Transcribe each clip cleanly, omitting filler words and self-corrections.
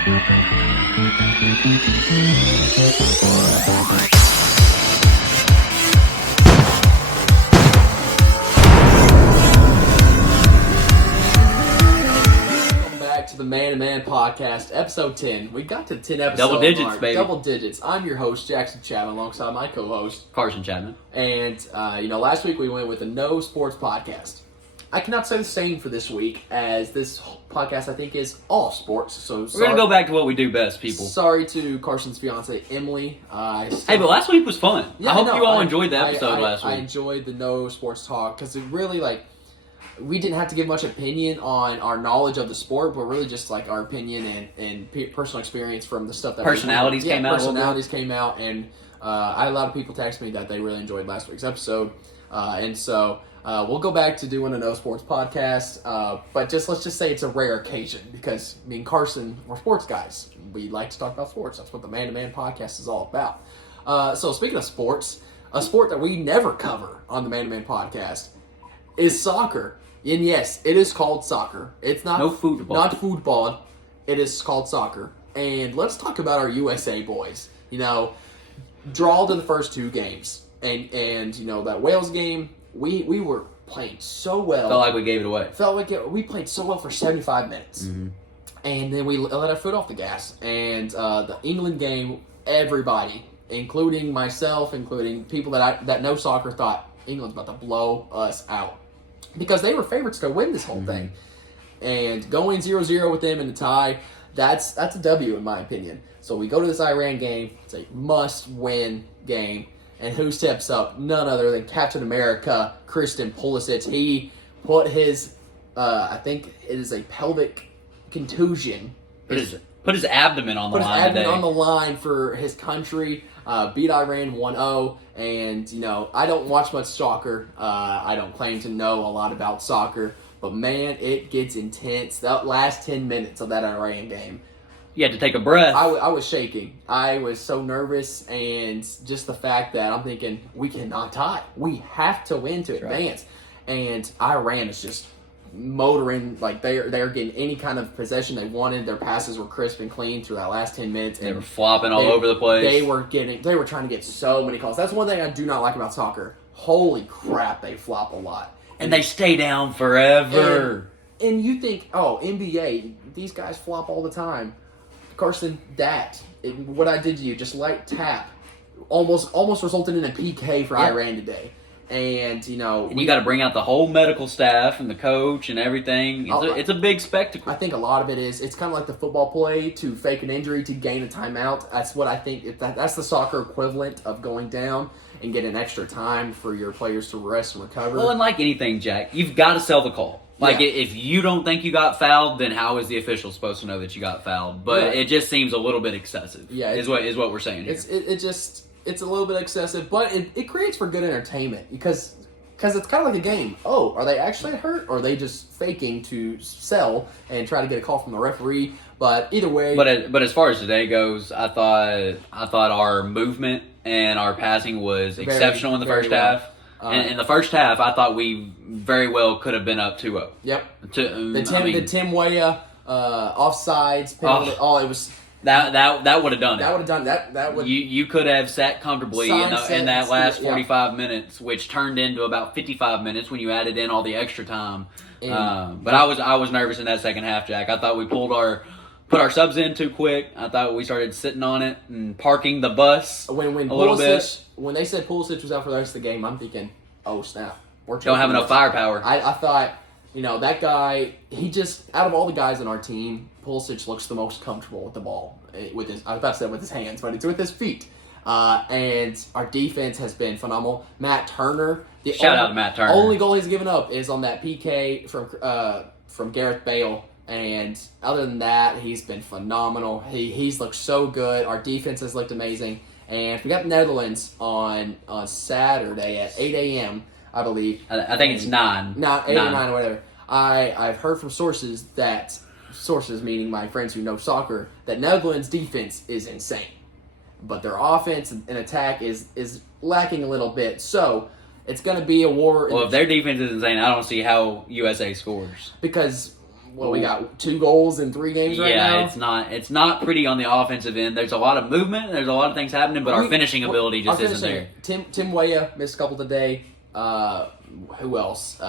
To the Man2Man Podcast, episode 10. We got to 10 episodes. Double digits, mark. baby. Double digits. I'm your host, Jackson Chapman, alongside my co-host, Carson Chapman. And, last week we went with a no sports podcast. I cannot say the same for this week, as this podcast, I think, is all sports. So we're going to go back to what we do best, people. Sorry to Carson's fiance, Emily. Hey, but last week was fun. Yeah, I hope you all enjoyed the episode last week. I enjoyed the no sports talk, because it really, we didn't have to give much opinion on our knowledge of the sport, but really just our opinion and personal experience from the stuff that personalities came out. Personalities came out, and I had a lot of people text me that they really enjoyed last week's episode, and so we'll go back to doing a no sports podcast. But let's just say it's a rare occasion, because me and Carson, we're sports guys. We like to talk about sports. That's what the Man2Man Podcast is all about. So speaking of sports, a sport that we never cover on the Man2Man Podcast is soccer. And yes, it is called soccer. It's not football. Not football. It is called soccer. And let's talk about our USA boys. Draw to the first two games. And that Wales game, we were playing so well. Felt like we gave it away. We played so well for 75 minutes. Mm-hmm. And then we let our foot off the gas. And the England game, everybody, including myself, including people that know soccer, thought England's about to blow us out, because they were favorites to win this whole thing. And going 0-0 with them in the tie, that's a W in my opinion. So we go to this Iran game. It's a must-win game. And who steps up? None other than Captain America, Christian Pulisic. He put his, I think it is a pelvic contusion. Put his abdomen on the line. Put his abdomen today. on the line for his country. Beat Iran 1-0. And, I don't watch much soccer. I don't claim to know a lot about soccer. But, man, it gets intense. That last 10 minutes of that Iran game. You had to take a breath. I was shaking. I was so nervous. And just the fact that I'm thinking, we cannot tie. We have to win to advance. Right. And Iran is just motoring, they're getting any kind of possession they wanted. Their passes were crisp and clean through that last 10 minutes. They were flopping all over the place. They were trying to get so many calls. That's one thing I do not like about soccer. Holy crap, they flop a lot. And they stay down forever. And you think, NBA, these guys flop all the time. Carson, what I did to you, just light tap, almost resulted in a PK for Iran today. And, you got to bring out the whole medical staff and the coach and everything. It's a big spectacle. I think a lot of it is, it's kind of like the football play to fake an injury to gain a timeout. That's what I think. That's the soccer equivalent of going down and getting extra time for your players to rest and recover. Well, and like anything, Jack, you've got to sell the call. If you don't think you got fouled, then how is the official supposed to know that you got fouled? But It just seems a little bit excessive. Yeah, is what we're saying here. It's a little bit excessive, but it creates for good entertainment, because it's kind of like a game. Oh, are they actually hurt, or are they just faking to sell and try to get a call from the referee? But either way. But as far as today goes, I thought our movement and our passing was exceptional in the first half. And in the first half, I thought we very well could have been up 2-0. Yep. The Tim Weah offsides penalty. It was. That would have done it. That would have done that. Would you could have sat comfortably in that last 45 minutes, which turned into about 55 minutes when you added in all the extra time. But I was nervous in that second half, Jack. I thought we put our subs in too quick. I thought we started sitting on it and parking the bus a little bit. When they said Pulisic was out for the rest of the game, I'm thinking, oh snap, don't have enough firepower. I thought, that guy, he just, out of all the guys on our team, Pulisic looks the most comfortable with the ball. I was about to say with his hands, but it's with his feet. And our defense has been phenomenal. Matt Turner. Shout out to Matt Turner. Only goal he's given up is on that PK from Gareth Bale. And other than that, he's been phenomenal. He's looked so good. Our defense has looked amazing. And we got the Netherlands on Saturday at 8 a.m., I believe. I think it's 9. 8 or 9 or whatever. I've heard from sources meaning my friends who know soccer, that Netherlands' defense is insane. But their offense and attack is lacking a little bit. So it's going to be a war. Well, if their defense is insane, I don't see how USA scores. Because Well, we got 2 goals in 3 games right now. Yeah, it's not pretty on the offensive end. There's a lot of movement. There's a lot of things happening, but our finishing ability just isn't there. Tim Weah missed a couple today. Who else?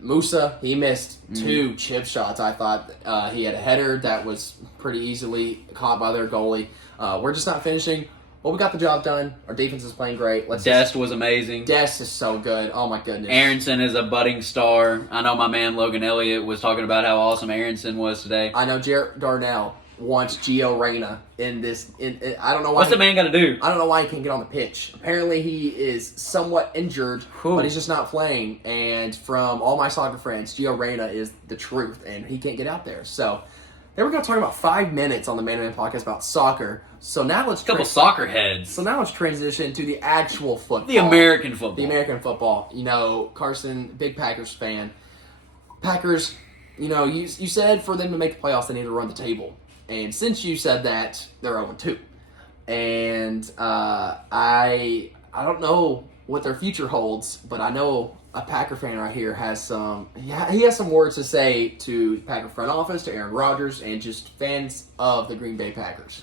Musa, he missed 2 chip shots. I thought he had a header that was pretty easily caught by their goalie. We're just not finishing. Well, we got the job done. Our defense is playing great. Dest was amazing. Dest is so good. Oh, my goodness. Aronson is a budding star. I know my man Logan Elliott was talking about how awesome Aronson was today. I know Jarrett Darnell wants Gio Reyna in this. I don't know why. What's the man got to do? I don't know why he can't get on the pitch. Apparently, he is somewhat injured, but he's just not playing. And from all my soccer friends, Gio Reyna is the truth, and he can't get out there. So there we go, talking about 5 minutes on the Man2Man Podcast about soccer. So now let's couple soccer heads. So now let's transition to the actual football, the American football. The American football. You know, Carson, big Packers fan. Packers. You know, you said for them to make the playoffs, they need to run the table. And since you said that, they're 0-2. And I don't know what their future holds, but I know a Packer fan right here has some words to say to Packer front office, to Aaron Rodgers, and just fans of the Green Bay Packers.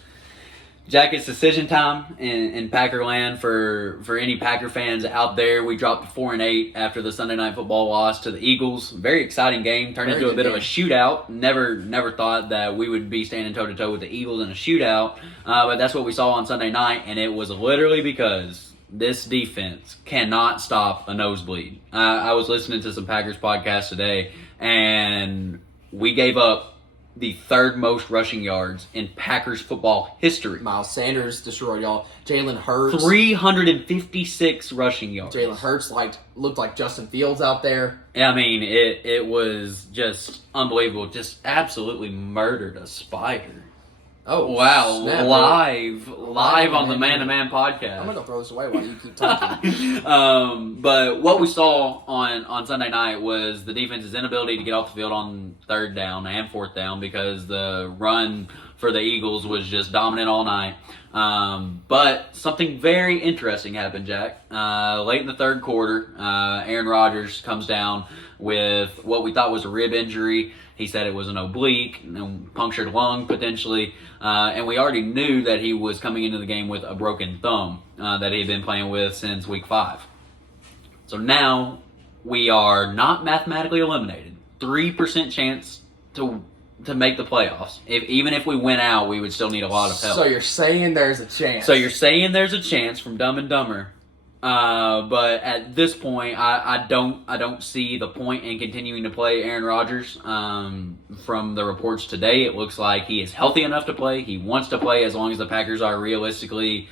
Jack, it's decision time in Packer land for any Packer fans out there. We dropped 4-8 after the Sunday Night Football loss to the Eagles. Very exciting game. Turned into a bit of a shootout. Never thought that we would be standing toe-to-toe with the Eagles in a shootout. But that's what we saw on Sunday night, and it was literally because this defense cannot stop a nosebleed. I was listening to some Packers podcasts today, and we gave up the 3rd most rushing yards in Packers football history. Miles Sanders destroyed y'all. Jalen Hurts. 356 rushing yards. Jalen Hurts looked like Justin Fields out there. I mean, it was just unbelievable. Just absolutely murdered a spider. Oh, wow. Snap, live on the Man2Man Podcast. I'm going to throw this away while you keep talking. But what we saw on Sunday night was the defense's inability to get off the field on 3rd down and 4th down because the run for the Eagles was just dominant all night. But something very interesting happened, Jack. Late in the 3rd quarter, Aaron Rodgers comes down with what we thought was a rib injury. He said it was an oblique, punctured lung potentially, and we already knew that he was coming into the game with a broken thumb that he had been playing with since week 5. So now we are not mathematically eliminated. 3% chance to make the playoffs. Even if we went out, we would still need a lot of help. So you're saying there's a chance. So you're saying there's a chance from Dumb and Dumber. But at this point, I don't see the point in continuing to play Aaron Rodgers. From the reports today, it looks like he is healthy enough to play. He wants to play as long as the Packers are realistically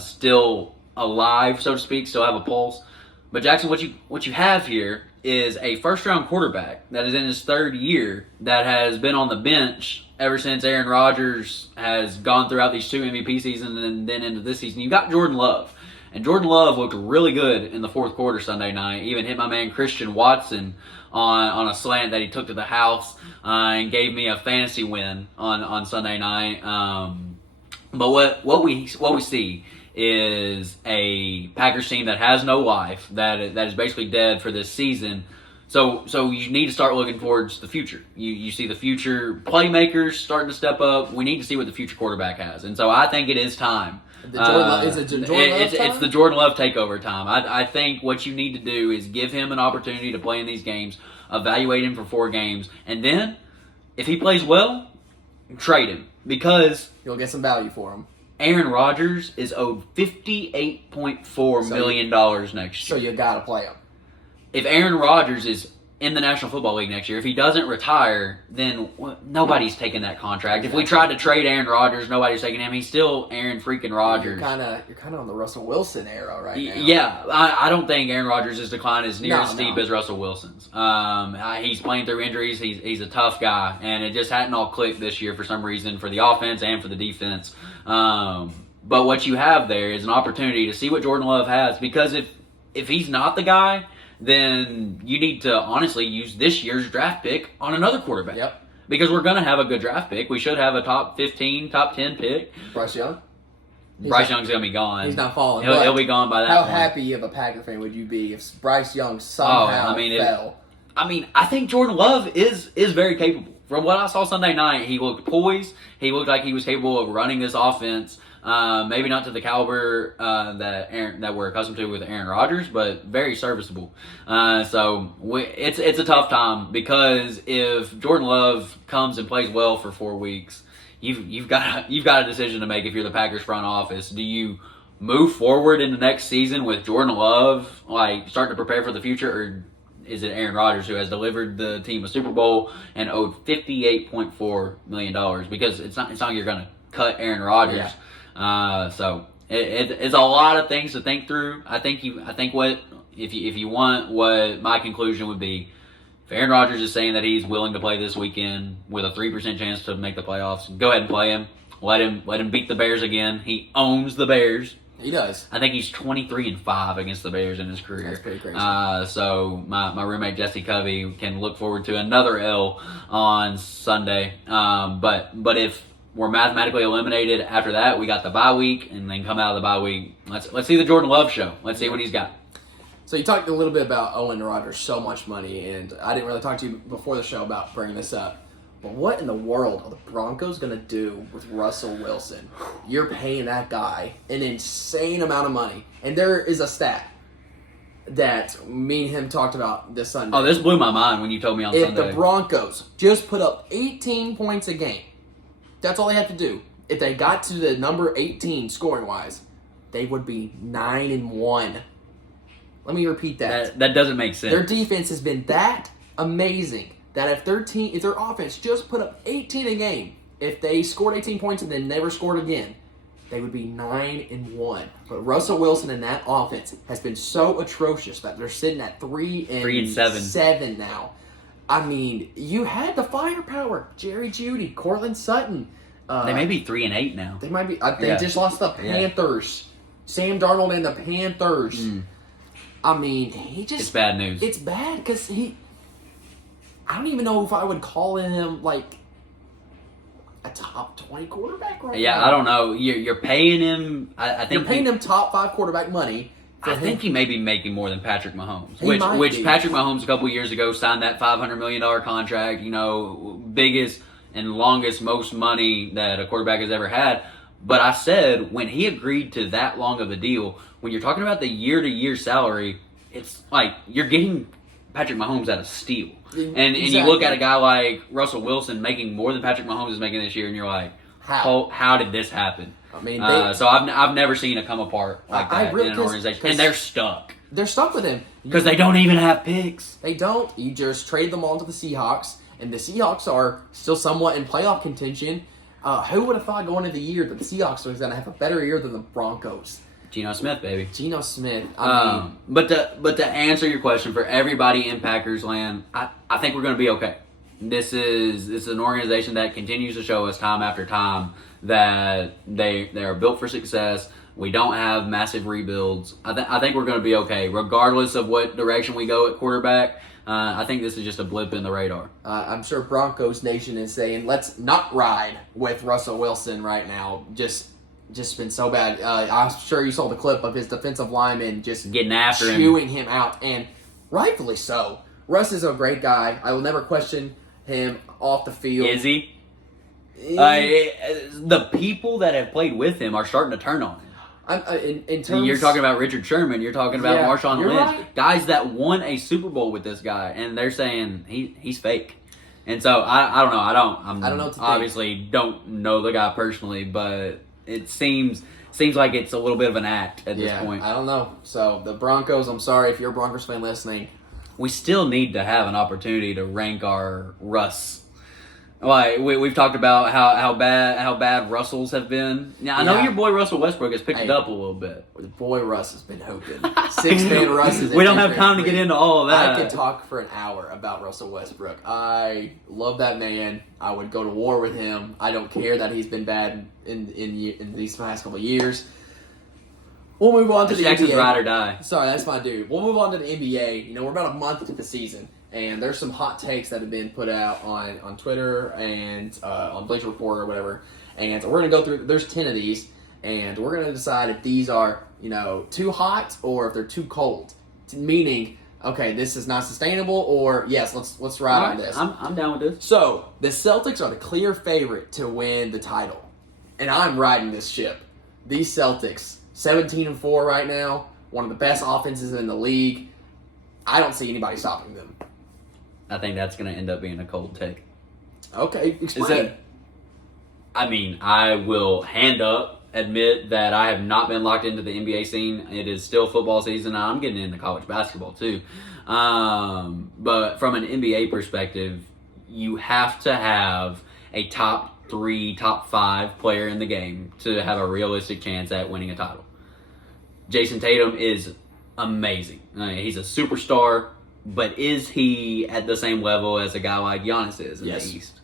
still alive, so to speak, still have a pulse. But Jackson, what you have here is a first-round quarterback that is in his 3rd year that has been on the bench ever since Aaron Rodgers has gone throughout these 2 MVP seasons and then into this season. You got Jordan Love. And Jordan Love looked really good in the 4th quarter Sunday night. Even hit my man Christian Watson on a slant that he took to the house and gave me a fantasy win on Sunday night. But what we see is a Packers team that has no life, that is basically dead for this season. So you need to start looking towards the future. You see the future playmakers starting to step up. We need to see what the future quarterback has. And so I think it is time. Is it Jordan Love time? It's the Jordan Love takeover time. I think what you need to do is give him an opportunity to play in these games, evaluate him for 4 games, and then, if he plays well, trade him. Because you'll get some value for him. Aaron Rodgers is owed $58.4 million next year. So you got to play him. If Aaron Rodgers is in the National Football League next year, if he doesn't retire, then nobody's taking that contract. If we tried to trade Aaron Rodgers, nobody's taking him. He's still Aaron freaking Rodgers. You're kind of on the Russell Wilson era right now. Yeah, I don't think Aaron Rodgers' decline is near as steep as Russell Wilson's. He's playing through injuries. He's a tough guy, and it just hadn't all clicked this year for some reason for the offense and for the defense. But what you have there is an opportunity to see what Jordan Love has, because if he's not the guy, then you need to honestly use this year's draft pick on another quarterback. Yep. Because we're going to have a good draft pick. We should have a top 15, top 10 pick. Bryce Young? Bryce Young's going to be gone. He's not falling. He'll be gone by that point. How happy of a Packer fan would you be if Bryce Young somehow fell? I think Jordan Love is very capable. From what I saw Sunday night, he looked poised. He looked like he was capable of running this offense. Maybe not to the caliber that we're accustomed to with Aaron Rodgers, but very serviceable. It's a tough time because if Jordan Love comes and plays well for 4 weeks, you've got a decision to make if you're the Packers front office. Do you move forward in the next season with Jordan Love, like starting to prepare for the future, or is it Aaron Rodgers who has delivered the team a Super Bowl and owed $58.4 million? Because it's not like you're going to cut Aaron Rodgers. Yeah. It's a lot of things to think through. I think if you want what my conclusion would be, if Aaron Rodgers is saying that he's willing to play this weekend with a 3% chance to make the playoffs, go ahead and play him. Let him beat the Bears again. He owns the Bears. He does. I think he's 23-5 against the Bears in his career. That's pretty crazy. So my roommate Jesse Covey can look forward to another L on Sunday. But if we're mathematically eliminated after that, we got the bye week, and then come out of the bye week. Let's see the Jordan Love show. Let's see what he's got. So you talked a little bit about Owen Rodgers, so much money, and I didn't really talk to you before the show about bringing this up. But what in the world are the Broncos going to do with Russell Wilson? You're paying that guy an insane amount of money. And there is a stat that me and him talked about this Sunday. Oh, this blew my mind when you told me on Sunday. If the Broncos just put up 18 points a game, that's all they have to do. If they got to the number 18 scoring-wise, they would be 9-1. Let me repeat that. That doesn't make sense. Their defense has been that amazing that if their offense just put up 18 a game, if they scored 18 points and then never scored again, they would be 9-1. But Russell Wilson and that offense has been so atrocious that they're sitting at 3-7 now. I mean, you had the firepower. Jerry Jeudy, Cortland Sutton. They may be 3-8 now. They might be. They just lost the Panthers. Yeah. Sam Darnold and the Panthers. I mean, it's bad news. It's bad because I don't even know if I would call him like a top 20 quarterback right now. Yeah, I don't know. You're paying him. I think you're paying him top 5 quarterback money. I think he may be making more than Patrick Mahomes, which Patrick Mahomes a couple years ago signed that $500 million contract. Biggest and longest, most money that a quarterback has ever had. But I said when he agreed to that long of a deal, when you're talking about the year-to-year salary, it's like you're getting Patrick Mahomes at a steal. And you look at a guy like Russell Wilson making more than Patrick Mahomes is making this year, and you're like, how did this happen? I mean, so I've never seen it come apart like that in an organization, and they're stuck. They're stuck with him because they don't even have picks. They don't. You just trade them all to the Seahawks, and the Seahawks are still somewhat in playoff contention. Who would have thought going into the year that the Seahawks was going to have a better year than the Broncos? Geno Smith, baby. Geno Smith. But to answer your question, for everybody in Packers land, I think we're going to be okay. This is an organization that continues to show us time after time that they are built for success. We don't have massive rebuilds. I think we're going to be okay, regardless of what direction we go at quarterback. I think this is just a blip in the radar. I'm sure Broncos Nation is saying, let's not ride with Russell Wilson right now. Just been so bad. I'm sure you saw the clip of his defensive lineman just getting after chewing him out, and rightfully so. Russ is a great guy. I will never question him off the field. Is he? The people that have played with him are starting to turn on him. In terms, you're talking about Richard Sherman. You're talking about Marshawn Lynch. Right. Guys that won a Super Bowl with this guy, and they're saying he's fake. And so I don't know. I don't know what to obviously think. Don't know the guy personally, but it seems like it's a little bit of an act at this point. I don't know. So the Broncos, I'm sorry if you're a Broncos fan listening. We still need to have an opportunity to rank our Russ. Like we've talked about how bad Russells have been. Now I know your boy Russell Westbrook has picked it up a little bit. The boy Russ has been hooping. 6-man Russ is. We don't have time to get into all of that. I could talk for an hour about Russell Westbrook. I love that man. I would go to war with him. I don't care that he's been bad in these past couple of years. We'll move on to the Texas NBA. Ride or die. Sorry, that's my dude. We'll move on to the NBA. We're about a month into the season. And there's some hot takes that have been put out on Twitter and on Bleacher Report or whatever. And so we're going to go through, there's 10 of these, and we're going to decide if these are, too hot or if they're too cold. Meaning, okay, this is not sustainable, or yes, let's ride on this. I'm down with this. So the Celtics are the clear favorite to win the title, and I'm riding this ship. These Celtics, 17-4 right now, one of the best offenses in the league. I don't see anybody stopping them. I think that's going to end up being a cold take. Okay, explain. I mean, I will hand up admit that I have not been locked into the NBA scene. It is still football season. I'm getting into college basketball too. But from an NBA perspective, you have to have a top 3, top 5 player in the game to have a realistic chance at winning a title. Jason Tatum is amazing. I mean, he's a superstar, but is he at the same level as a guy like Giannis is in the East?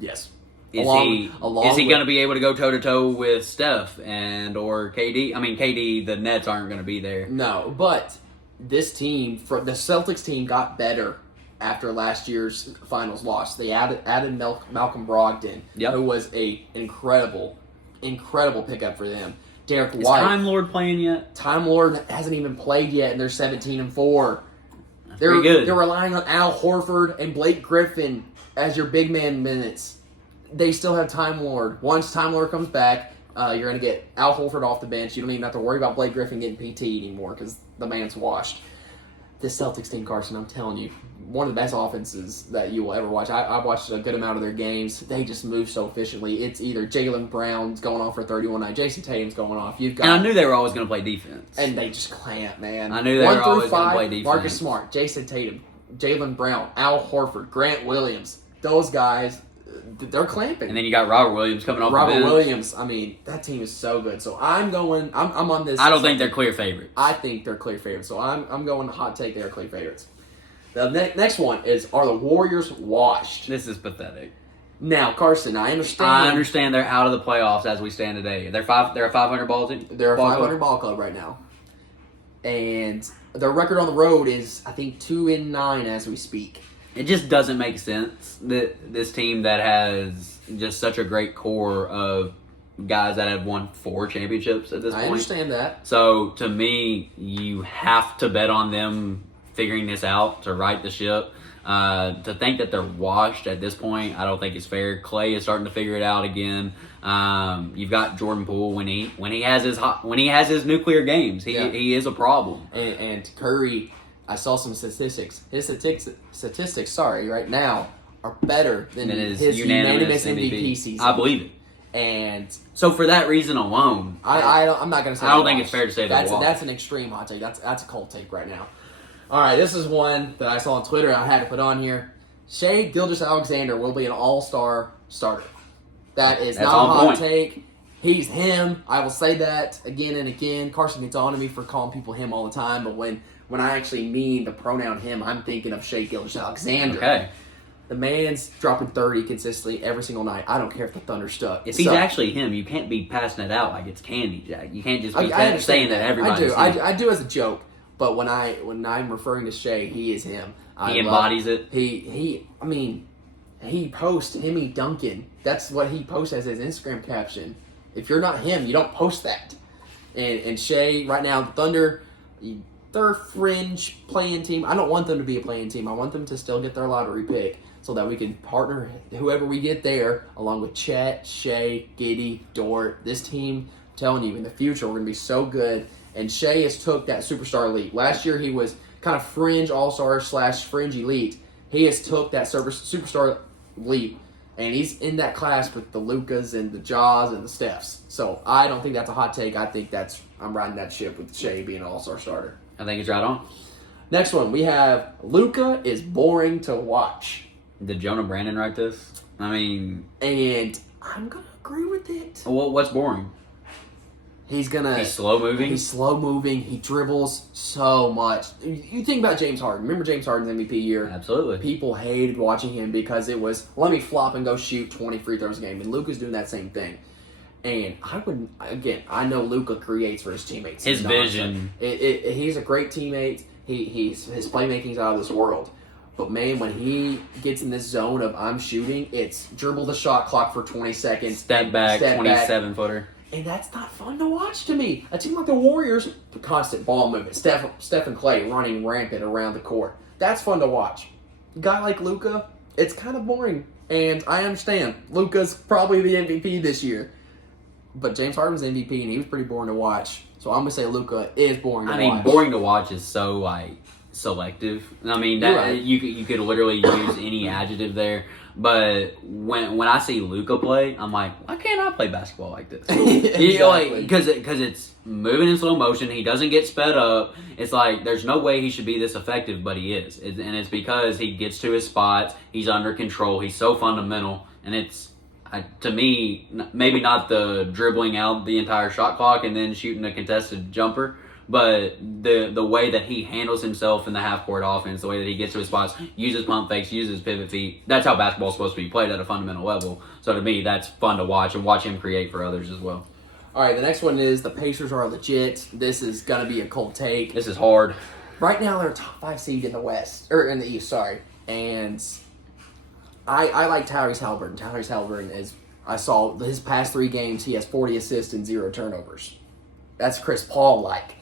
Yes. Is he going to be able to go toe-to-toe with Steph or KD? I mean, KD, the Nets aren't going to be there. No, but this team, the Celtics team, got better after last year's finals loss. They added Malcolm Brogdon, who was a incredible pickup for them. Derek White. Is Time Lord playing yet? Time Lord hasn't even played yet, and they're 17-4. They're pretty good. They're relying on Al Horford and Blake Griffin as your big man minutes. They still have Time Lord. Once Time Lord comes back, you're going to get Al Horford off the bench. You don't even have to worry about Blake Griffin getting PT anymore because the man's washed. This Celtics team, Carson, I'm telling you, one of the best offenses that you will ever watch. I've watched a good amount of their games. They just move so efficiently. It's either Jaylen Brown's going off for 31 night, Jason Tatum's going off. And I knew they were always going to play defense. And they just clamp, man. I knew they were always going to play defense. Marcus Smart, Jason Tatum, Jaylen Brown, Al Horford, Grant Williams. Those guys, they're clamping. And then you got Robert Williams coming off the bench. Robert Williams, I mean, that team is so good. So I'm on this. I don't think they're clear favorites. I think they're clear favorites. So I'm going hot take they're clear favorites. The next one is, are the Warriors washed? This is pathetic. Now, Carson, I understand they're out of the playoffs as we stand today. They're a 500 ball team. They're a 500 ball club right now. And their record on the road is, I think, 2-9 as we speak. It just doesn't make sense that this team that has just such a great core of guys that have won 4 championships at this point. I understand that. So, to me, you have to bet on them figuring this out to right the ship. To think that they're washed at this point, I don't think it's fair. Clay is starting to figure it out again. You've got Jordan Poole when he has his nuclear games, he is a problem. And Curry, I saw some statistics. His statistics, right now are better than his unanimous MVP season. I believe it. And so for that reason alone, I'm not going to say I don't think it's fair to say that's an extreme hot take. That's a cold take right now. All right, this is one that I saw on Twitter. I had to put on here. Shai Gilgeous-Alexander will be an all-star starter. That's not a hot take. He's him. I will say that again and again. Carson gets on to me for calling people him all the time, but when I actually mean the pronoun him, I'm thinking of Shai Gilgeous-Alexander. Okay. The man's dropping 30 consistently every single night. I don't care if the Thunder stuck. If he's actually him, you can't be passing it out like it's candy, Jack. You can't just be saying that everybody's him. I do as a joke. But when I'm referring to Shai, he is him. He embodies it. He posts Himmy Duncan. That's what he posts as his Instagram caption. If you're not him, you don't post that. And Shai, right now, the Thunder, they're a fringe play-in team. I don't want them to be a play-in team. I want them to still get their lottery pick so that we can partner whoever we get there, along with Chet, Shai, Giddey, Dort. This team, I'm telling you, in the future, we're going to be so good. And Shai has took that superstar elite. Last year, he was kind of fringe all-star / fringe elite. He has took that superstar elite, and he's in that class with the Lukas and the Jaws and the Stephs. So I don't think that's a hot take. I think I'm riding that ship with Shai being an all-star starter. I think it's right on. Next one, we have Luka is boring to watch. Did Jonah Brandon write this? I mean... And I'm going to agree with it. Well, what's boring? He's slow moving. He's slow moving. He dribbles so much. You think about James Harden. Remember James Harden's MVP year? Absolutely. People hated watching him because it was, let me flop and go shoot 20 free throws a game. And Luka's doing that same thing. And I know Luka creates for his teammates. His vision. He's a great teammate. His playmaking's out of this world. But man, when he gets in this zone of I'm shooting, it's dribble the shot clock for 20 seconds. Step back, 27-footer. And that's not fun to watch to me. A team like the Warriors, the constant ball movement, Steph and Clay running rampant around the court. That's fun to watch. A guy like Luka, it's kind of boring. And I understand. Luka's probably the MVP this year. But James Harden's MVP, and he was pretty boring to watch. So I'm going to say Luka is boring to watch. Boring to watch is so, selective. I mean, that right. you could literally use any adjective there. But when I see Luka play, I'm like, why can't I play basketball like this? Exactly. Because it's moving in slow motion. He doesn't get sped up. It's like there's no way he should be this effective, but he is. And it's because he gets to his spots. He's under control. He's so fundamental. And it's, to me, maybe not the dribbling out the entire shot clock and then shooting a contested jumper, but the way that he handles himself in the half-court offense, the way that he gets to his spots, uses pump fakes, uses pivot feet, that's how basketball's supposed to be played at a fundamental level. So to me, that's fun to watch and watch him create for others as well. All right, the next one is the Pacers are legit. This is going to be a cold take. This is hard. Right now, they're a top 5 seed in the East, sorry. And I like Tyrese Haliburton. Tyrese Haliburton is, I saw his past 3 games, he has 40 assists and 0 turnovers. That's Chris Paul-like.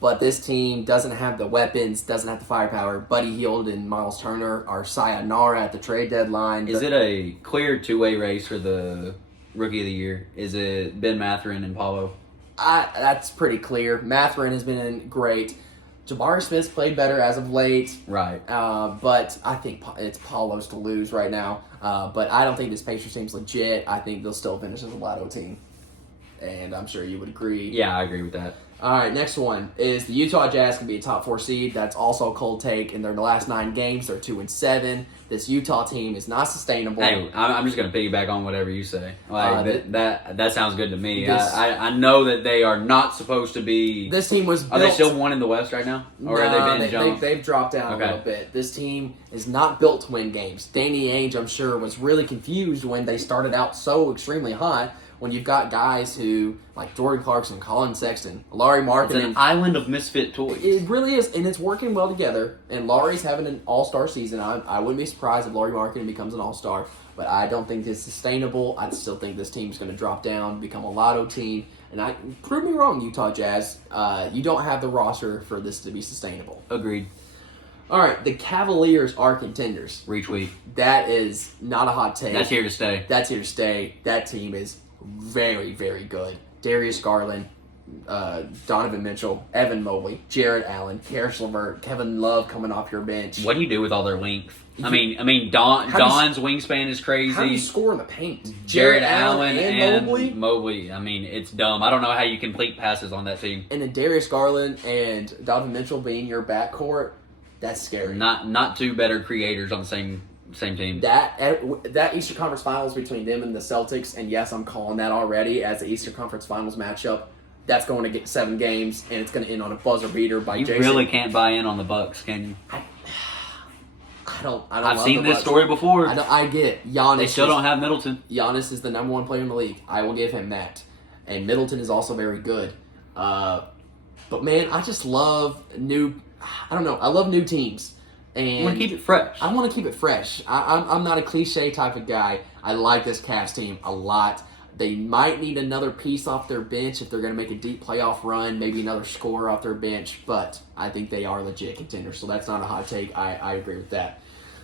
But this team doesn't have the weapons, doesn't have the firepower. Buddy Hield and Miles Turner are sayonara at the trade deadline. Is it a clear two-way race for the Rookie of the Year? Is it Ben Mathurin and Paulo? That's pretty clear. Mathurin has been great. Jabari Smith's played better as of late. Right. But I think it's Paulo's to lose right now. But I don't think this Pacers team's legit. I think they'll still finish as a lotto team. And I'm sure you would agree. Yeah, I agree with that. All right, next one is the Utah Jazz can be a top 4 seed. That's also a cold take. In their last 9 games, they're 2-7. This Utah team is not sustainable. Hey, I'm just going to piggyback on whatever you say. That sounds good to me. I know that they are not supposed to be. This team was built. Are they still 1 in the West right now? Or have they been they've dropped down a little bit. This team is not built to win games. Danny Ainge, I'm sure, was really confused when they started out so extremely hot. When you've got guys who, like Jordan Clarkson, Colin Sexton, Larry Markkinen. It's an island of misfit toys. It really is, and it's working well together. And Laurie's having an all-star season. I wouldn't be surprised if Larry Markkinen becomes an all-star, but I don't think it's sustainable. I still think this team's going to drop down, become a lotto team. And prove me wrong, Utah Jazz. You don't have the roster for this to be sustainable. Agreed. All right, the Cavaliers are contenders. Retweet. That is not a hot take. That's here to stay. That's here to stay. That team is very, very good. Darius Garland, Donovan Mitchell, Evan Mobley, Jared Allen, Karis LeVert, Kevin Love coming off your bench. What do you do with all their length? I mean, Don's wingspan is crazy. How do you score in the paint? Jared Allen and Mobley. I mean, it's dumb. I don't know how you complete passes on that team. And then Darius Garland and Donovan Mitchell being your backcourt, that's scary. Not 2 better creators on the same team. That Eastern Conference Finals between them and the Celtics, and yes, I'm calling that already as the Eastern Conference Finals matchup. That's going to get 7 games, and it's going to end on a buzzer beater by Jason. You really can't buy in on the Bucks, can you? I don't. I've seen this story before. I get Giannis. They still don't have Middleton. Giannis is the number 1 player in the league. I will give him that, and Middleton is also very good. But man, I just love new. I don't know. I love new teams. And you want to keep it fresh. I want to keep it fresh. I'm not a cliche type of guy. I like this Cavs team a lot. They might need another piece off their bench if they're going to make a deep playoff run, maybe another scorer off their bench, but I think they are legit contenders, so that's not a hot take. I agree with that.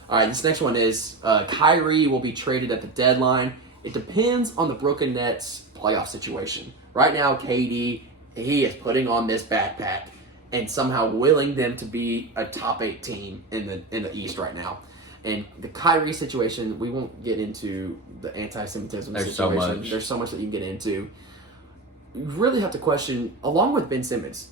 All right, this next one is Kyrie will be traded at the deadline. It depends on the Brooklyn Nets playoff situation. Right now, KD, he is putting on this backpack and somehow willing them to be a top 8 team in the East right now. And the Kyrie situation, we won't get into the anti-Semitism situation. So much. There's so much that you can get into. You really have to question, along with Ben Simmons,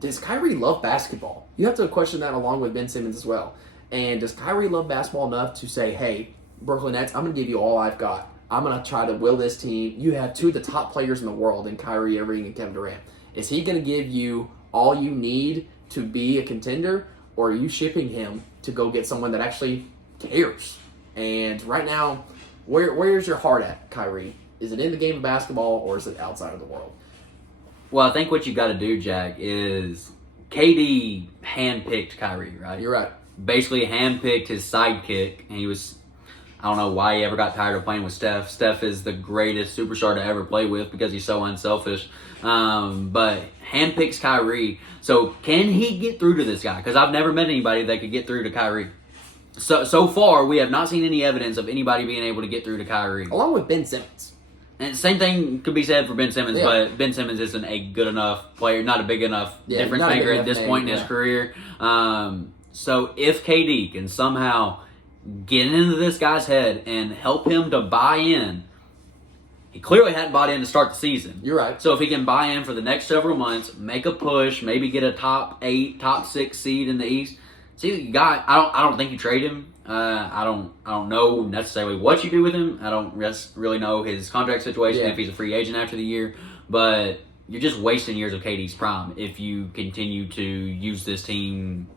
does Kyrie love basketball? You have to question that along with Ben Simmons as well. And does Kyrie love basketball enough to say, hey, Brooklyn Nets, I'm going to give you all I've got. I'm going to try to will this team. You have 2 of the top players in the world in Kyrie Irving and Kevin Durant. Is he going to give you all you need to be a contender, or are you shipping him to go get someone that actually cares? And right now, where's your heart at, Kyrie? Is it in the game of basketball, or is it outside of the world? Well, I think what you got to do, Jack, is KD handpicked Kyrie, right? You're right. Basically handpicked his sidekick, and he was I don't know why he ever got tired of playing with Steph. Steph is the greatest superstar to ever play with because he's so unselfish. But handpicks Kyrie. So can he get through to this guy? Because I've never met anybody that could get through to Kyrie. So far, we have not seen any evidence of anybody being able to get through to Kyrie. Along with Ben Simmons. And same thing could be said for Ben Simmons, but Ben Simmons isn't a good enough player, not a big enough difference maker at this point in his career. So if KD can somehow get into this guy's head and help him to buy in, he clearly hadn't bought in to start the season. You're right. So if he can buy in for the next several months, make a push, maybe get a top 8, top 6 seed in the East. See what you got. I don't think you trade him. I don't know necessarily what you do with him. I don't really know his contract situation if he's a free agent after the year. But you're just wasting years of KD's prime if you continue to use this team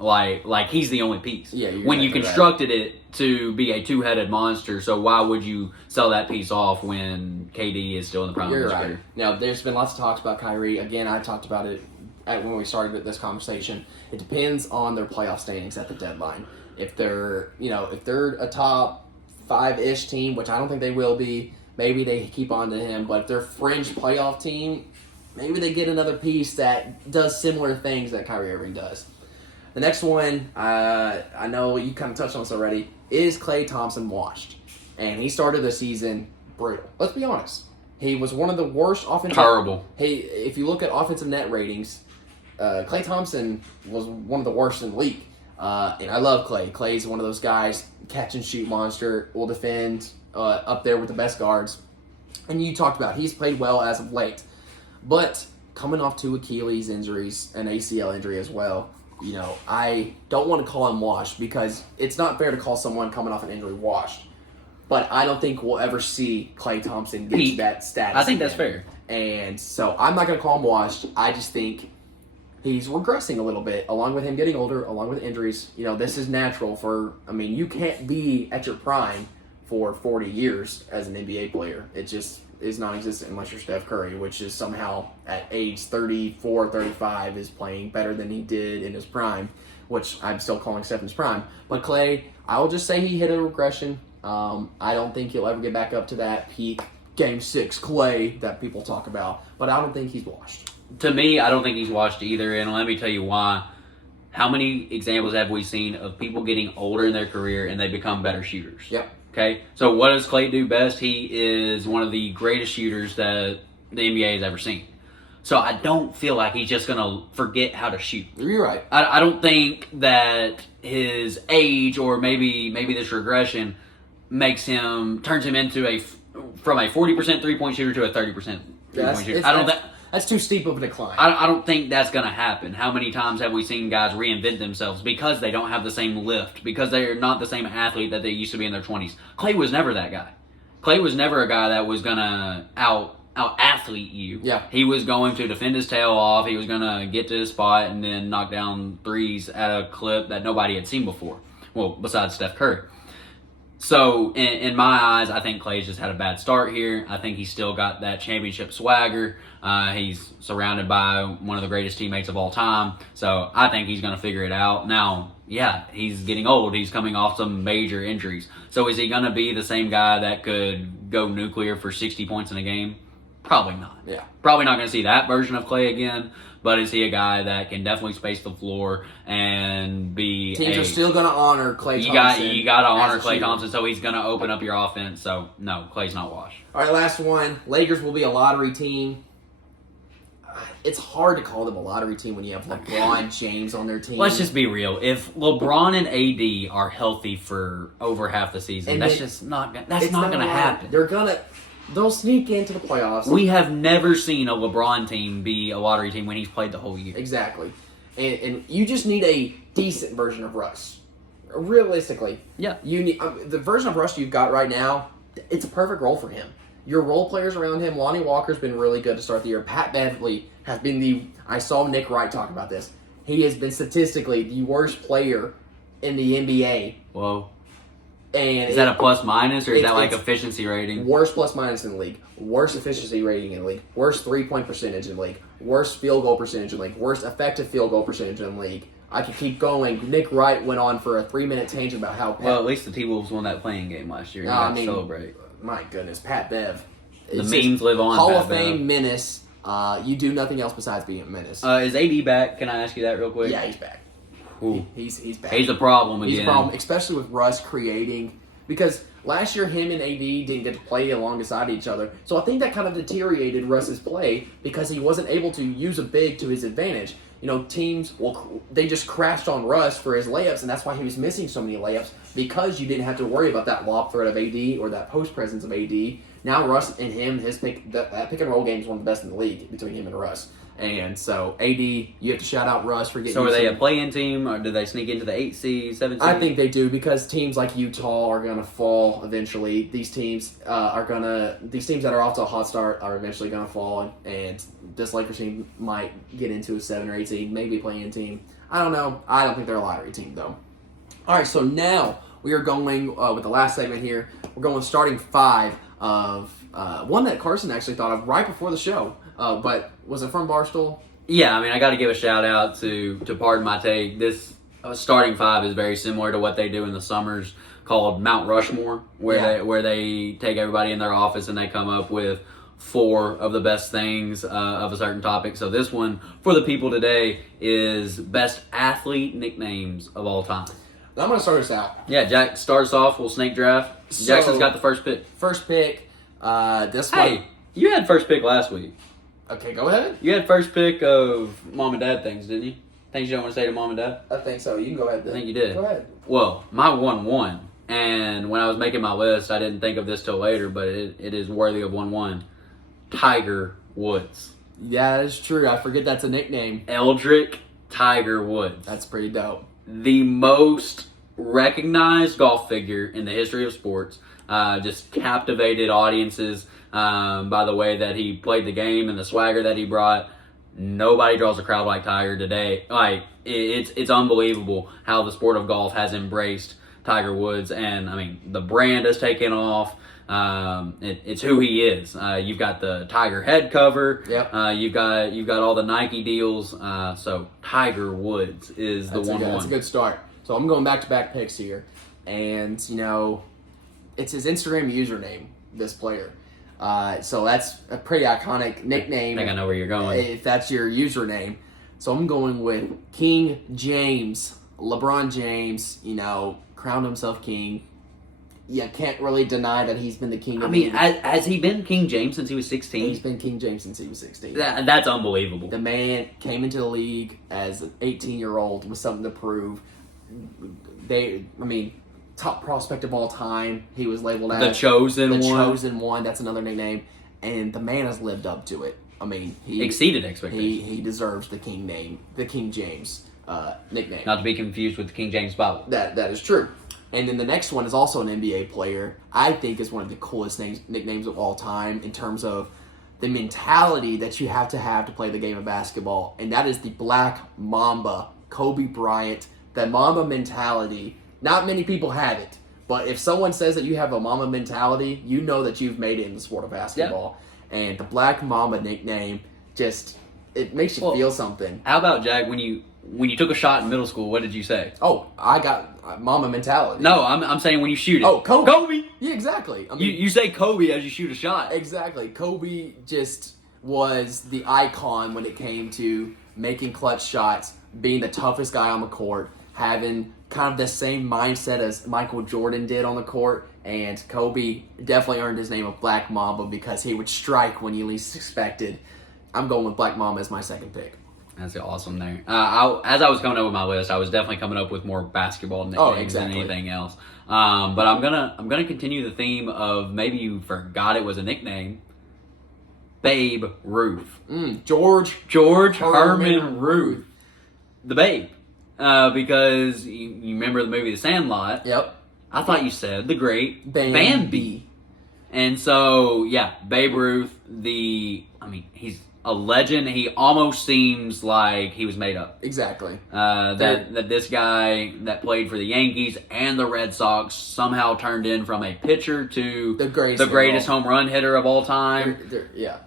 like he's the only piece. Yeah, when you constructed it to be a two-headed monster, so why would you sell that piece off when KD is still in the prime of his career? Now, there's been lots of talks about Kyrie. Again, I talked about it when we started this conversation. It depends on their playoff standings at the deadline. If they're a top 5-ish team, which I don't think they will be, maybe they keep on to him. But if they're a fringe playoff team, maybe they get another piece that does similar things that Kyrie Irving does. The next one, I know you kind of touched on this already, is Klay Thompson washed? And he started the season brutal. Let's be honest. He was one of the worst offensive... Terrible. If you look at offensive net ratings, Klay Thompson was one of the worst in the league. And I love Klay. Klay's one of those guys, catch and shoot monster, will defend up there with the best guards. And you talked about he's played well as of late. But coming off 2 Achilles injuries, an ACL injury as well, I don't want to call him washed because it's not fair to call someone coming off an injury washed. But I don't think we'll ever see Klay Thompson get to that status. I think that's fair. And so I'm not going to call him washed. I just think he's regressing a little bit, along with him getting older, along with injuries. This is natural you can't be at your prime for 40 years as an NBA player. It just is non-existent unless you're Steph Curry, which is somehow at age 34, 35 is playing better than he did in his prime, which I'm still calling Steph's prime. But Klay, I will just say he hit a regression. I don't think he'll ever get back up to that peak Game 6 Klay that people talk about, but I don't think he's washed. To me, I don't think he's washed either, and let me tell you why. How many examples have we seen of people getting older in their career and they become better shooters? Yep. Okay, so what does Klay do best? He is one of the greatest shooters that the NBA has ever seen. So I don't feel like he's just going to forget how to shoot. You're right. I don't think that his age or maybe this regression turns him into from a 40% three-point shooter to a 30% three-point shooter. That's too steep of a decline. I don't think that's going to happen. How many times have we seen guys reinvent themselves because they don't have the same lift, because they're not the same athlete that they used to be in their 20s? Klay was never that guy. Klay was never a guy that was going to out-athlete you. Yeah. He was going to defend his tail off. He was going to get to his spot and then knock down threes at a clip that nobody had seen before. Well, besides Steph Curry. So, in my eyes, I think Klay's just had a bad start here. I think he's still got that championship swagger. He's surrounded by one of the greatest teammates of all time. So, I think he's going to figure it out. Now, yeah, he's getting old. He's coming off some major injuries. So, is he going to be the same guy that could go nuclear for 60 points in a game? Probably not. Yeah. Probably not going to see that version of Klay again. But is he a guy that can definitely space the floor and be Teams are still going to honor Klay Thompson. You got to honor Klay Thompson, so he's going to open up your offense. So, no, Klay's not washed. All right, last one. Lakers will be a lottery team. It's hard to call them a lottery team when you have LeBron James on their team. Let's just be real. If LeBron and AD are healthy for over half the season, that's not going to happen. They'll sneak into the playoffs. We have never seen a LeBron team be a lottery team when he's played the whole year. Exactly. And you just need a decent version of Russ. Realistically. Yeah. You need the version of Russ you've got right now, it's a perfect role for him. Your role players around him, Lonnie Walker's been really good to start the year. Pat Beverly has been I saw Nick Wright talk about this. He has been statistically the worst player in the NBA. Whoa. And is that a plus minus or is that like efficiency rating? Worst plus minus in the league. Worst efficiency rating in the league. Worst 3-point percentage in the league. Worst field goal percentage in the league. Worst effective field goal percentage in the league. I could keep going. Nick Wright went on for a 3-minute tangent about how Well, at least the T-Wolves won that playing game last year. You got to celebrate. My goodness, Pat Bev. The memes live on. Hall Pat of Fame menace. You do nothing else besides being a menace. Is AD back? Can I ask you that real quick? Yeah, he's back. He's back. He's a problem again. He's a problem, especially with Russ creating. Because last year, him and AD didn't get to play alongside each other. So I think that kind of deteriorated Russ's play because he wasn't able to use a big to his advantage. Teams, they just crashed on Russ for his layups, and that's why he was missing so many layups, because you didn't have to worry about that lob threat of AD or that post presence of AD. Now Russ and him, that pick and roll game is one of the best in the league between him and Russ. And so, AD, you have to shout out Russ for getting. So, are they a play-in team, or do they sneak into the 8 seed, 7 seed? I think they do, because teams like Utah are going to fall eventually. These teams that are off to a hot start are eventually going to fall, and this Lakers team might get into a 7 or 8 seed, maybe a play-in team. I don't know. I don't think they're a lottery team, though. All right, so now we are going with the last segment here. We're going with starting 5 of one that Carson actually thought of right before the show. But was it from Barstool? Yeah, I got to give a shout out to Pardon My Take. This starting 5 is very similar to what they do in the summers called Mount Rushmore, where they take everybody in their office and they come up with 4 of the best things of a certain topic. So this one for the people today is best athlete nicknames of all time. I'm going to start us out. Yeah, Jack starts off. We'll snake draft. Jackson's got the first pick. First pick. This one. Hey, you had first pick last week. Okay, go ahead. You had first pick of mom and dad things, didn't you? Things you don't want to say to mom and dad? I think so. You can go ahead then. I think you did. Go ahead. Well, my 1-1. And when I was making my list, I didn't think of this till later, but it is worthy of 1-1. Tiger Woods. Yeah, that is true. I forget that's a nickname. Eldrick Tiger Woods. That's pretty dope. The most recognized golf figure in the history of sports. Just captivated audiences by the way that he played the game and the swagger that he brought. Nobody draws a crowd like Tiger today. It's unbelievable how the sport of golf has embraced Tiger Woods, and the brand has taken off. It's who he is. You've got the Tiger head cover. Yep. You've got all the Nike deals. So Tiger Woods is the 1-1. That's a good start. So I'm going back-to-back picks here, and it's his Instagram username. This player. So that's a pretty iconic nickname. I think I know where you're going. If that's your username. So I'm going with King James. LeBron James, crowned himself king. Yeah, can't really deny that he's been the king of the league. Has he been King James since he was 16? He's been King James since he was 16. That's unbelievable. The man came into the league as an 18-year-old with something to prove. Top prospect of all time. He was labeled as the chosen one. That's another nickname, and the man has lived up to it. He exceeded expectations. He deserves the king name, the King James nickname. Not to be confused with the King James Bible. That is true. And then the next one is also an NBA player. I think is one of the coolest nicknames of all time in terms of the mentality that you have to play the game of basketball, and that is the Black Mamba, Kobe Bryant. The Mamba mentality. Not many people have it, but if someone says that you have a Mamba mentality, you know that you've made it in the sport of basketball. Yep. And the Black Mamba nickname it makes you feel something. How about, Jack, when you took a shot in middle school, what did you say? Oh, I got Mamba mentality. No, I'm saying when you shoot it. Oh, Kobe. Kobe. Yeah, exactly. You say Kobe as you shoot a shot. Exactly. Kobe just was the icon when it came to making clutch shots, being the toughest guy on the court, having kind of the same mindset as Michael Jordan did on the court, and Kobe definitely earned his name of Black Mamba because he would strike when you least expected. I'm going with Black Mamba as my second pick. That's awesome there. As I was coming up with my list, I was definitely coming up with more basketball nicknames than anything else. But I'm gonna continue the theme of maybe you forgot it was a nickname. Babe Ruth. George Herman Ruth. The Babe. Because you remember the movie The Sandlot. Yep. I thought you said the great Bambi. And so, yeah, Babe Ruth, he's a legend. He almost seems like he was made up. Exactly. That this guy that played for the Yankees and the Red Sox somehow turned in from a pitcher to the greatest home run hitter of all time.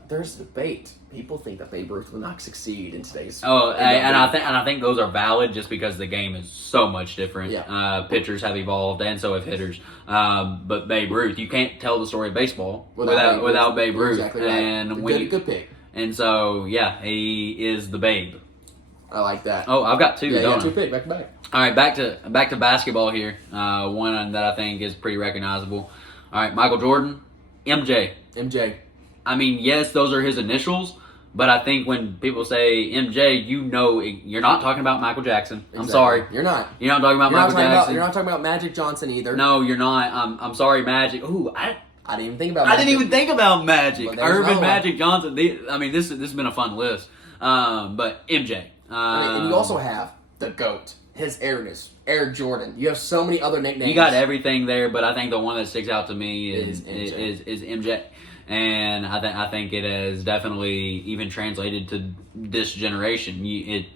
There's debate. People think that Babe Ruth will not succeed in today's. I think those are valid just because the game is so much different. Yeah. Pitchers have evolved, and so have hitters. But Babe Ruth, you can't tell the story of baseball without Babe Ruth. Exactly right. And good pick. And so he is the Babe. I like that. Oh, I've got two. Yeah, you got two picks back to back. All right, back to basketball here. One that I think is pretty recognizable. All right, Michael Jordan, MJ. I mean, yes, those are his initials, but I think when people say MJ, you're not talking about Michael Jackson. Exactly. I'm sorry. You're not. You're not talking about Michael Jackson. You're not talking about Magic Johnson either. No, you're not. I'm sorry, Magic. Ooh, I didn't even think about Magic. Magic. I didn't even think about Magic. Irvin, no Magic Johnson. This has been a fun list. But MJ. And you also have the GOAT, his airness, Air Jordan. You have so many other nicknames. You got everything there, but I think the one that sticks out to me is MJ. MJ. And I think it has definitely even translated to this generation.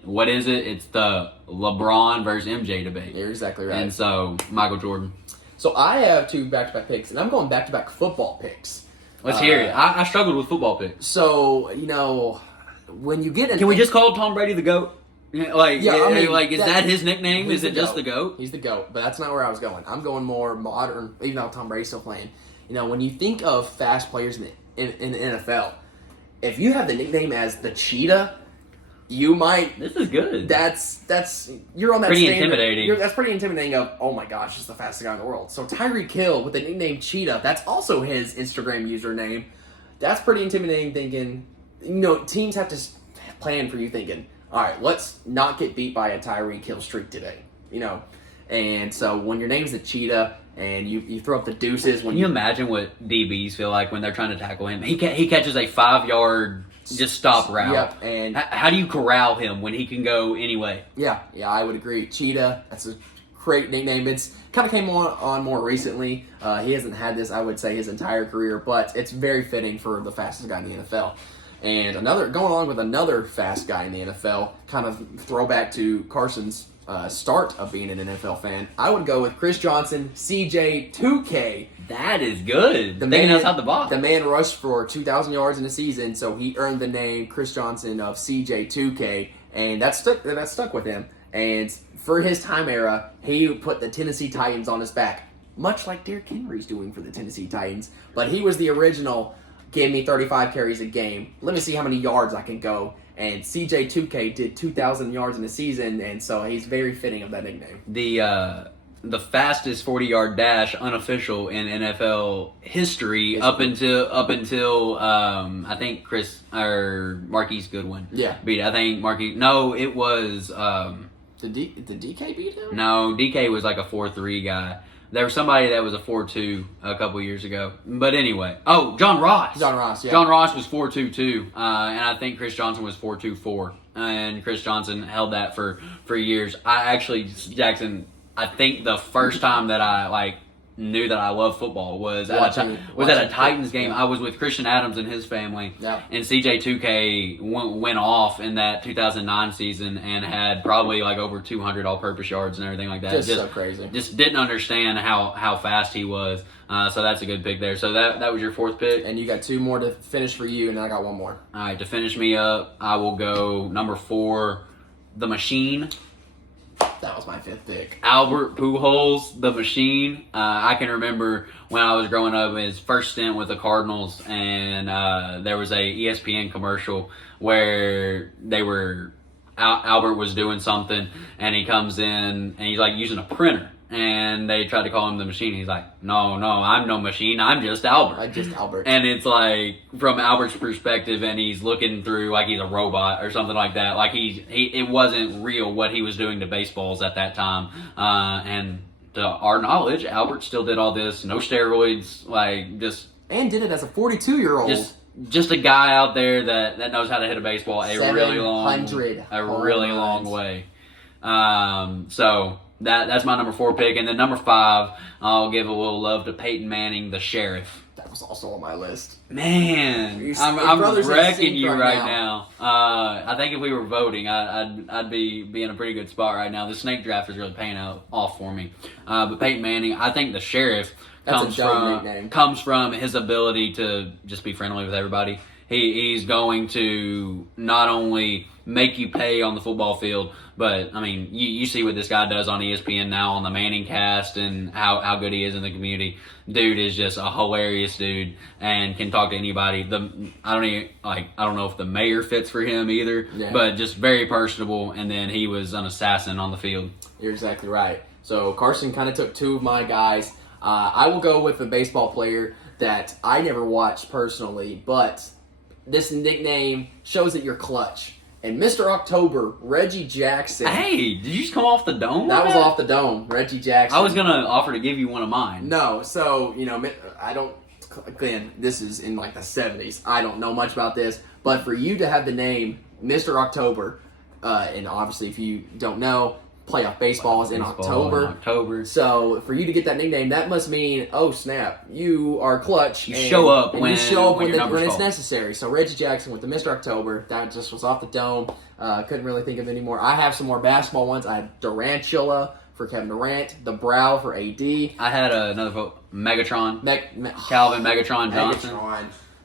What is it? It's the LeBron versus MJ debate. You're exactly right. And so, Michael Jordan. So I have two back-to-back picks, and I'm going back-to-back football picks. Let's hear it. I struggled with football picks. So, when you get Can we just call Tom Brady the GOAT? Is that his nickname? Is it just the GOAT? He's the GOAT, but that's not where I was going. I'm going more modern, even though Tom Brady's still playing. When you think of fast players in the NFL, if you have the nickname as the Cheetah, you might. This is good. That's you're on that. Pretty intimidating. That's pretty intimidating. Of oh my gosh, he's the fastest guy in the world. So Tyreek Hill with the nickname Cheetah, that's also his Instagram username. That's pretty intimidating. Thinking, teams have to plan for you. Thinking, all right, let's not get beat by a Tyreek Hill streak today. And so when your name's the Cheetah. And you throw up the deuces. Can you imagine what DBs feel like when they're trying to tackle him? He catches a 5-yard just stop route. Yep. And how do you corral him when he can go anyway? Yeah, I would agree. Cheetah, that's a great nickname. It's kind of came on more recently. He hasn't had this, I would say, his entire career, but it's very fitting for the fastest guy in the NFL. And going along with another fast guy in the NFL, kind of throwback to Carson's start of being an NFL fan, I would go with Chris Johnson, CJ2K. That is good. Thinking outside the box. The man rushed for 2,000 yards in a season, so he earned the name Chris Johnson of CJ2K, and that stuck with him. And for his time era, he put the Tennessee Titans on his back, much like Derrick Henry's doing for the Tennessee Titans. But he was the original, give me 35 carries a game. Let me see how many yards I can go. And CJ2K did 2,000 yards in a season, and so he's very fitting of that nickname. The fastest 40-yard dash unofficial in NFL history up until I think Marquise Goodwin. Yeah. Beat it. I think Marquise. No, it was. Did DK beat him? No, DK was like a 4.3 guy. There was somebody that was a 4.2 a couple years ago. But anyway. Oh, John Ross. Yeah. John Ross was 4.2 too. And I think Chris Johnson was 4.24. And Chris Johnson held that for years. Jackson, I think the first time that I knew that I loved football was at a Titans game. I was with Christian Adams and his family, and CJ2K went off in that 2009 season and had probably over 200 all-purpose yards and everything like that. Just so crazy. Just didn't understand how fast he was. So that's a good pick there. So that was your fourth pick, and you got two more to finish for you, and then I got one more. All right, to finish me up, I will go number 4, the Machine. That was my fifth pick. Albert Pujols, the Machine. I can remember when I was growing up, his first stint with the Cardinals, and there was a ESPN commercial where Albert was doing something, and he comes in, and he's using a printer. And they tried to call him the Machine. He's like, no, I'm no machine. I'm just Albert. And it's from Albert's perspective, and he's looking through he's a robot or something like that. It wasn't real what he was doing to baseballs at that time. And to our knowledge, Albert still did all this, no steroids, and did it as a 42-year-old. Just a guy out there that knows how to hit a baseball a really long way. So. That's my number 4 pick. And then number 5, I'll give a little love to Peyton Manning, the Sheriff. That was also on my list. Man, I'm wrecking you right now. I think if we were voting, I'd be in a pretty good spot right now. The snake draft is really paying off for me. But Peyton Manning, I think the sheriff comes from his ability to just be friendly with everybody. He's going to not only make you pay on the football field, but, I mean, you see what this guy does on ESPN now on the Manning cast and how good he is in the community. Dude is just a hilarious dude and can talk to anybody. I don't know if the mayor fits for him either, but just very personable, and then he was an assassin on the field. You're exactly right. So Carson kind of took two of my guys. I will go with a baseball player that I never watched personally, but this nickname shows that you're clutch. And Mr. October, Reggie Jackson. Hey, did you just come off the dome? That was off the dome, Reggie Jackson. I was going to offer to give you one of mine. No, so, I don't, again, this is in like the 70s. I don't know much about this. But for you to have the name Mr. October, and obviously if you don't know, playoff baseball is in October. So for you to get that nickname, that must mean, oh snap, you are clutch. You show up when it's necessary. So Reggie Jackson with the Mr. October, that just was off the dome. Couldn't really think of any more. I have some more basketball ones. I have Durantula for Kevin Durant, the Brow for AD. I had another vote, Megatron, Calvin Megatron Johnson.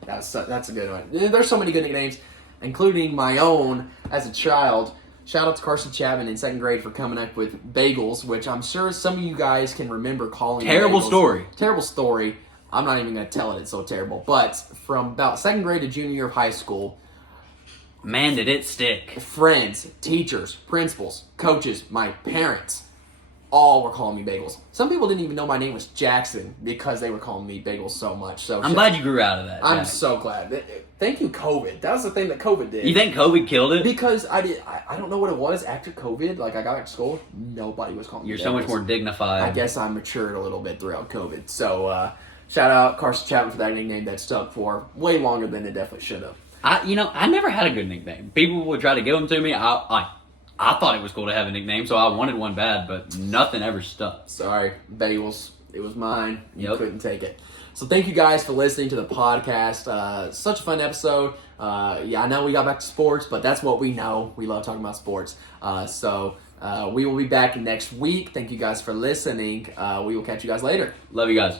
That's a good one. There's so many good nicknames, including my own as a child. Shout out to Carson Chapman in second grade for coming up with bagels, which I'm sure some of you guys can remember calling Terrible bagels. Terrible story. I'm not even going to tell it. It's so terrible. But from about second grade to junior year of high school, man, did it stick. Friends, teachers, principals, coaches, my parents, all were calling me bagels. Some people didn't even know my name was Jackson because they were calling me bagels so much. So I'm glad you grew out of that. I'm so glad. Thank you, COVID. That was the thing that COVID did. You think COVID killed it? Because I don't know what it was after COVID. Like, I got back to school, nobody was calling me bagels. You're so much more dignified. I guess I matured a little bit throughout COVID. So, shout out Carson Chapman for that nickname that stuck for way longer than it definitely should have. I never had a good nickname. People would try to give them to me. I thought it was cool to have a nickname, so I wanted one bad, but nothing ever stuck. Sorry, bagels. It was mine. You couldn't take it. So thank you guys for listening to the podcast. Such a fun episode. I know we got back to sports, but that's what we know. We love talking about sports. So we will be back next week. Thank you guys for listening. We will catch you guys later. Love you guys.